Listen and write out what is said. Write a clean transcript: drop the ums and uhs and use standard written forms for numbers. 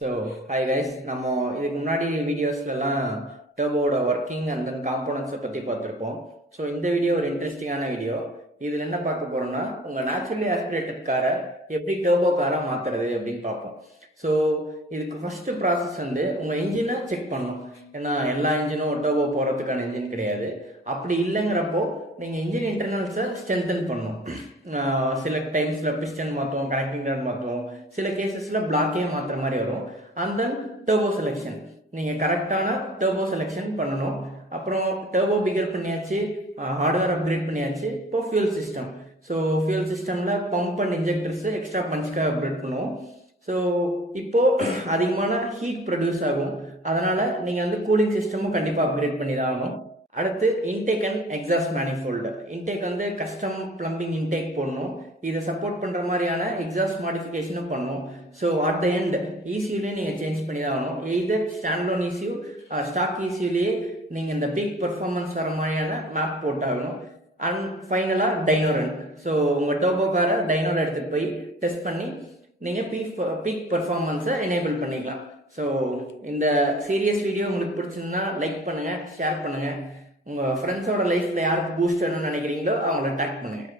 So hi guys, நம்ம இதுக்கு முன்னாடி வீடியோஸ்லலாம் டர்போவோட ஒர்க்கிங் அண்ட் தென் காம்போனன்ட்ஸை பற்றி பார்த்துருப்போம். ஸோ இந்த வீடியோ ஒரு இன்ட்ரெஸ்டிங்கான வீடியோ. இதில் என்ன பார்க்க போகிறோம்னா, உங்கள் நேச்சுரலி ஆஸ்பிரேட்டட் காரை எப்படி டர்போ காராக மாற்றுறது அப்படின்னு பார்ப்போம். ஸோ இதுக்கு ஃபஸ்ட்டு ப்ராசஸ் வந்து உங்கள் இன்ஜினை செக் பண்ணணும். ஏன்னா எல்லா இன்ஜினும் டர்போ போகிறதுக்கான இன்ஜின் கிடையாது. அப்படி இல்லைங்கிறப்போ நீங்கள் இன்ஜின் இன்டர்னல்ஸை ஸ்ட்ரென்தன் பண்ணணும். சில டைம்ஸில் பிஸ்டன் மாற்றுவோம், கனெக்டிங் ராட் மாற்றுவோம், சில கேசஸில் பிளாக்கே மாற்றுற மாதிரி வரும். அண்ட் தென் டர்போ செலெக்ஷன், நீங்கள் கரெக்டான டர்போ செலெக்ஷன் பண்ணணும். அப்புறம் டர்போ பிகர் பண்ணியாச்சு, ஹார்ட்வேர் அப்கிரேட் பண்ணியாச்சு. இப்போ ஃபியூல் சிஸ்டம். ஸோ ஃபியூல் சிஸ்டமில் பம்ப் அண்ட் இன்ஜெக்டர்ஸு எக்ஸ்ட்ரா பஞ்சுக்காக அப்கிரேட் பண்ணுவோம். ஸோ இப்போது அதிகமான ஹீட் ப்ரொடியூஸ் ஆகும். அதனால் நீங்கள் வந்து கூலிங் சிஸ்டமும் கண்டிப்பாக அப்கிரேட் பண்ணி தான் ஆகணும். அடுத்து intake and exhaust manifold. Intake வந்து கஸ்டம் பிளம்பிங் இன்டேக் போடணும். இதை சப்போர்ட் பண்ணுற மாதிரியான எக்ஸாஸ்ட் மாடிஃபிகேஷனும் பண்ணணும். ஸோ அட் த எண்ட் இசியூலேயே நீங்கள் சேஞ்ச் பண்ணி தான் ஆகணும். எய்தர் ஸ்டாண்டலோன் இசியூ ஸ்டாக் இசியூலேயே நீங்கள் இந்த பீக் பர்ஃபார்மன்ஸ் வர மாதிரியான மேப் போட்டாகணும். அண்ட் ஃபைனலாக டைனோரன். ஸோ உங்கள் டர்போ காரை டைனோர் எடுத்துகிட்டு போய் டெஸ்ட் பண்ணி நீங்கள் பீக் பர்ஃபார்மன்ஸை எனேபிள் பண்ணிக்கலாம். ஸோ இந்த சீரியஸ் வீடியோ உங்களுக்கு பிடிச்சிருந்தா லைக் பண்ணுங்கள், ஷேர் பண்ணுங்கள். உங்கள் ஃப்ரெண்ட்ஸோட லைஃப்பில் யாருக்கு பூஸ்ட் வேணும்னு நினைக்கிறீங்களோ அவங்கள டேக் பண்ணுங்கள்.